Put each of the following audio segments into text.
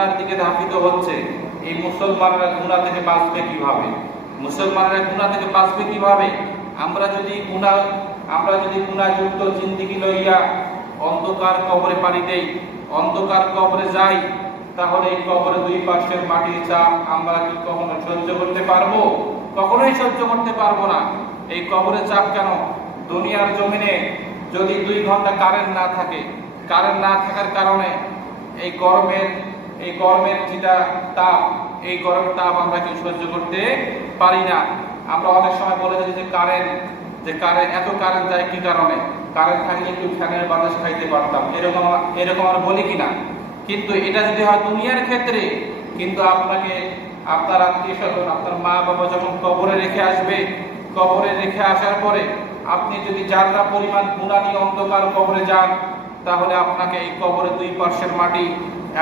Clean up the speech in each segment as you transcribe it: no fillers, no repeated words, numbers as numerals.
গুনার দিকে ধাবিত হচ্ছে, এই মুসলমানরা গুনাহ থেকে বাঁচবে কিভাবে? মুসলমানরা গুনাহ থেকে বাঁচবে কিভাবে? আমরা যদি গুনাহযুক্ত জিন্দেগি লইয়া অন্ধকার কবরে পাড়ি দেই, অন্ধকার কবরে যাই, তাহলে এই কবরে দুই পাশের মাটির চাপ আমরা কি কখনো সহ্য করতে পারবো? কখনোই সহ্য করতে পারবো না। এই কবরের চাপ কেন? দুনিয়ার জমিনে যদি 2 ঘন্টা কারেন্ট না থাকে, কারেন্ট না থাকার কারণে এই গরমের যেটা তাপ, এই গরমের তাপ আমরা কি সহ্য করতে পারি না। আমরা অনেক সময় বলে থাকি যে কারেন্ট এত কারেন্ট যায় কি কারণে? কারেন্ট থাকলে একটু ফ্যানের বাতাস খাইতে পারতাম, এরকম আমরা বলি কিনা? কিন্তু এটা যদি হয় দুনিয়ার ক্ষেত্রে, কিন্তু আপনার আত্মীয় স্বজন, আপনার মা বাবা যখন কবরে রেখে আসবে, কবরে রেখে আসার পরে আপনি যদি জাররা পরিমাণ গুনাহ নিয়ে অন্ধকার কবরে যান, তাহলে আপনাকে এই কবরে 2 পাশের মাটি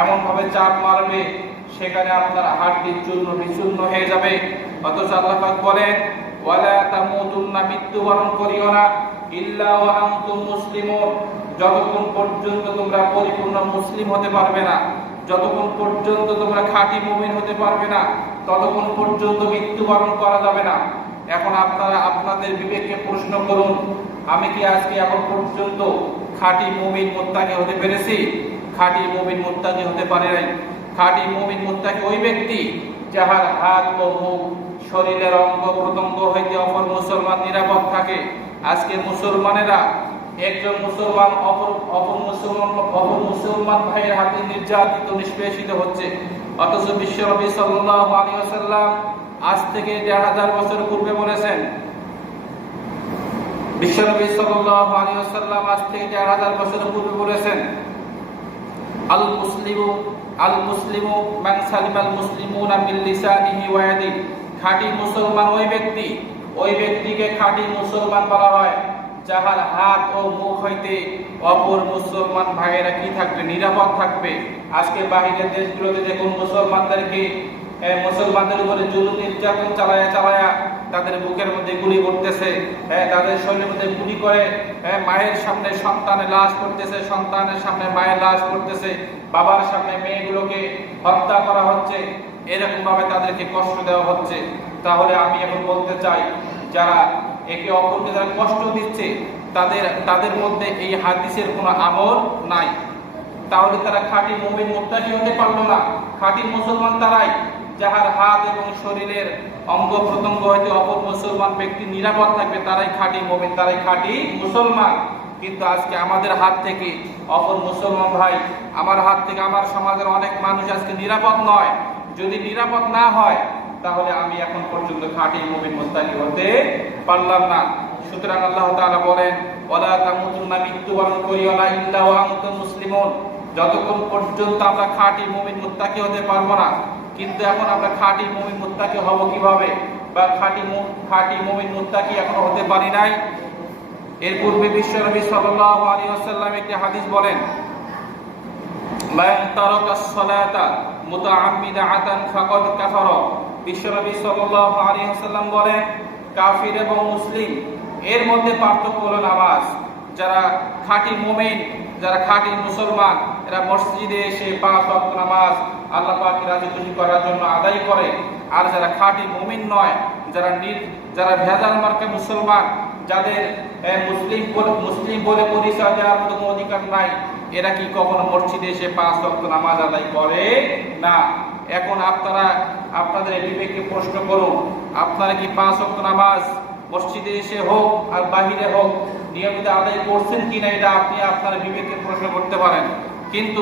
এমন ভাবে চাপ মারবে, সেখানে আপনার হাড়টি চূর্ণ বিচূর্ণ হয়ে যাবে। অথচ আল্লাহ পাক বলেন, ওয়ালা তামুতুন্না, মৃত্যুবরণ করিও না, ইল্লা ওয়া আনতুম মুসলিমুন, যতক্ষণ পর্যন্ত তোমরা পরিপূর্ণ মুসলিম হতে পারবে না, যতক্ষণ পর্যন্ত তোমরা খাঁটি মুমিন হতে পারবে না, ততক্ষণ পর্যন্ত মৃত্যুবরণ করা যাবে না। এখন আপনারা আপনাদের বিবেককে প্রশ্ন করুন, আমি কি আজকে এখন পর্যন্ত খাঁটি মুমিন মুত্তাকি হতে পেরেছি? খাঁটি মুমিন মুত্তাকি হতে পারে নাই। খাঁটি মুমিন মুত্তাকি ওই ব্যক্তি যাহার হাত ও মুখ, শরীরের অঙ্গ প্রত্যঙ্গ হইতে অপর মুসলমান নিরাপদ থাকে। আজকে মুসলমানেরা একজন মুসলমান অপর মুসলমান ভাইয়ের হাতে নির্যাতিত, নিষ্পেষিত হচ্ছে। অথচ বিশ্বনবী সাল্লাল্লাহু আলাইহি ওয়াসাল্লাম আজ থেকে 1000 বছর পূর্বে বলেছেন, বিশ্বনবী সাল্লাল্লাহু আলাইহি ওয়াসাল্লাম আজ থেকে 1000 বছর পূর্বে বলেছেন, আল মুসলিমু মান সালিমাল মুসলিমুনা মিন লিসানিহি ওয়া ইয়াদিহি। খাঁটি মুসলমান ওই ব্যক্তিকে খাঁটি মুসলমান বলা হয় যাহার হাত ও মুখ হইতে অপর মুসলমান ভাইয়েরা কি থাকবে? নিরাপদ থাকবে। আজকে বাহিরের দেশগুলোতে দেখুন, মুসলমানদের উপরে জুলুম নির্যাতন চালায়া তাদের বুকের মধ্যে গুলি করতেছে, তাদের শরীরের মধ্যে গুলি করে, মায়ের সামনে সন্তানের লাশ করতেছে, সন্তানের সামনে মায়ের লাশ করতেছে, বাবার সামনে মেয়েগুলোকে হত্যা করা হচ্ছে, এরকম ভাবে তাদেরকে কষ্ট দেওয়া হচ্ছে। তাহলে আমি এখন বলতে চাই, যারা একে অপরকে যারা কষ্ট দিচ্ছে, তাদের মধ্যে এই হাদিসের কোনো আমল নাই। তাহলে তারা খাঁটি মুমিন মুত্তাকি হতে পারলো না। খাঁটি মুসলমান তারাই যাহার হাত এবং শরীরের অঙ্গ প্রত্যঙ্গ হইতে অপর মুসলমান ব্যক্তি নিরাপদ থাকবে, তারাই খাঁটি মুমিন, তারাই খাঁটি মুসলমান। কিন্তু আজকে আমাদের হাত থেকে অপর মুসলমান ভাই, আমার হাত থেকে আমার সমাজের অনেক মানুষ আজকে নিরাপদ নয়। যদি নিরাপদ না হয়, তাহলে আমি এখন পর্যন্ত খাঁটি মুমিন মুত্তাকি হতে পারলাম না। সুতরাং আল্লাহ তাআলা বলেন, ওয়ালা তামুতুন্না, মৃত্যুবরণ করিও না, ইল্লা ওয়া আনতুম মুসলিমুন, যতক্ষণ পর্যন্ত আমরা খাঁটি মুমিন মুত্তাকি হতে পারবো না। কিন্তু এখন আমরা খাঁটি মুমিন মুত্তাকি হব কিভাবে? বা খাঁটি মুমিন মুত্তাকি এখনো হতে পারি নাই। এর পূর্বে বিশ্বনবী সাল্লাল্লাহু আলাইহি ওয়াসাল্লাম একটি হাদিস বলেন, মান তারাকাস সালাতা মুতাআম্মিদাতান ফাকাদ কাফারা। বিশ্বনবী সাল্লাল্লাহু আলাইহি ওয়াসাল্লাম বলেন, কাফির এবং মুসলিম এর মধ্যে পার্থক্য হলো নামাজ। যারা খাঁটি মুমিন, যারা খাঁটি মুসলমান, এরা মসজিদে এসে 5 ওয়াক্ত নামাজ আল্লাহ পাককে রাজি খুশি করার জন্য আদায় করে। আর যারা খাঁটি মুমিন নয়, যারা ভেজাল মার্কা মুসলমান, যাদের মুসলিম বলে পরিচয় দেওয়ার মতো কোনো অধিকার নাই, এরা কি কখনো মসজিদে এসে 5 ওয়াক্ত নামাজ আদায় করে না। এখন আপনাদের বিবেককে প্রশ্ন করুন, আপনারা কি 5 ওয়াক্ত নামাজ মসজিদে এসে হোক আর বাহিরে হোক নিয়মিত আদায় করছেন কিনা? এটা আপনি আপনার বিবেককে প্রশ্ন করতে পারেন। কিন্তু